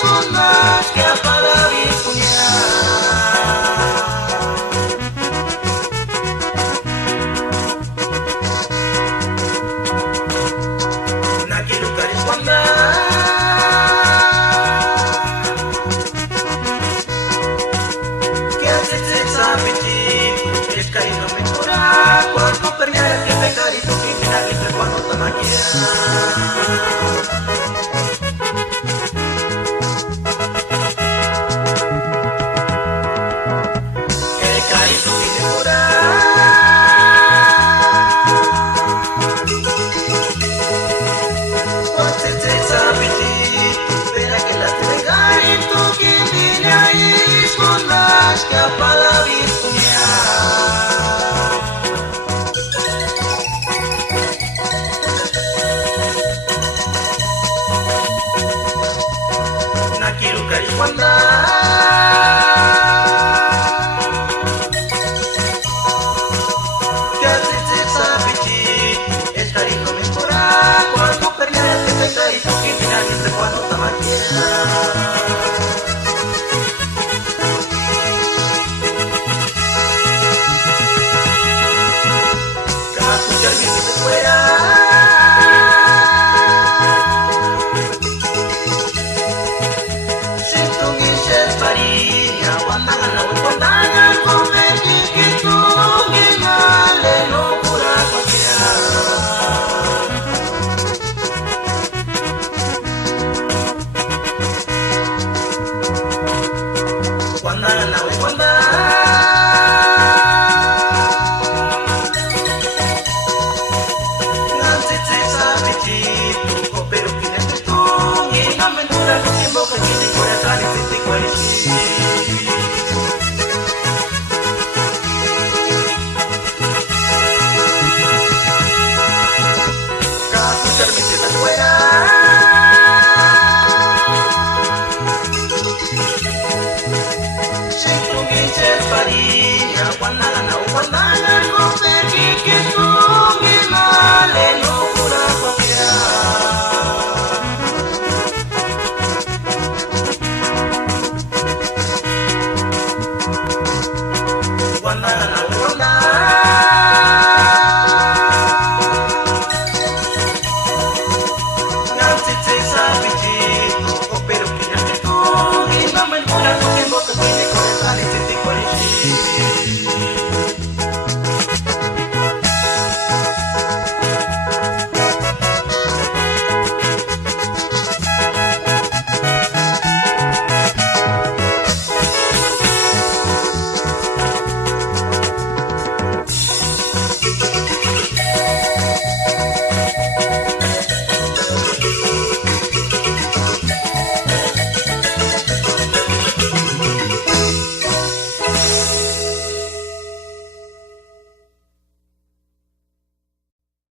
son más que para Naki lugares cuando que haces esa pichi es cari no me cura cuando perdiera que te cari tu que nadie te cuando te maquilla que apaga virtunia Nakiru Karishwanda que haces esa pichi estar y no mejorar cuando peleas que te caes tu que nadie te cuando te maquilla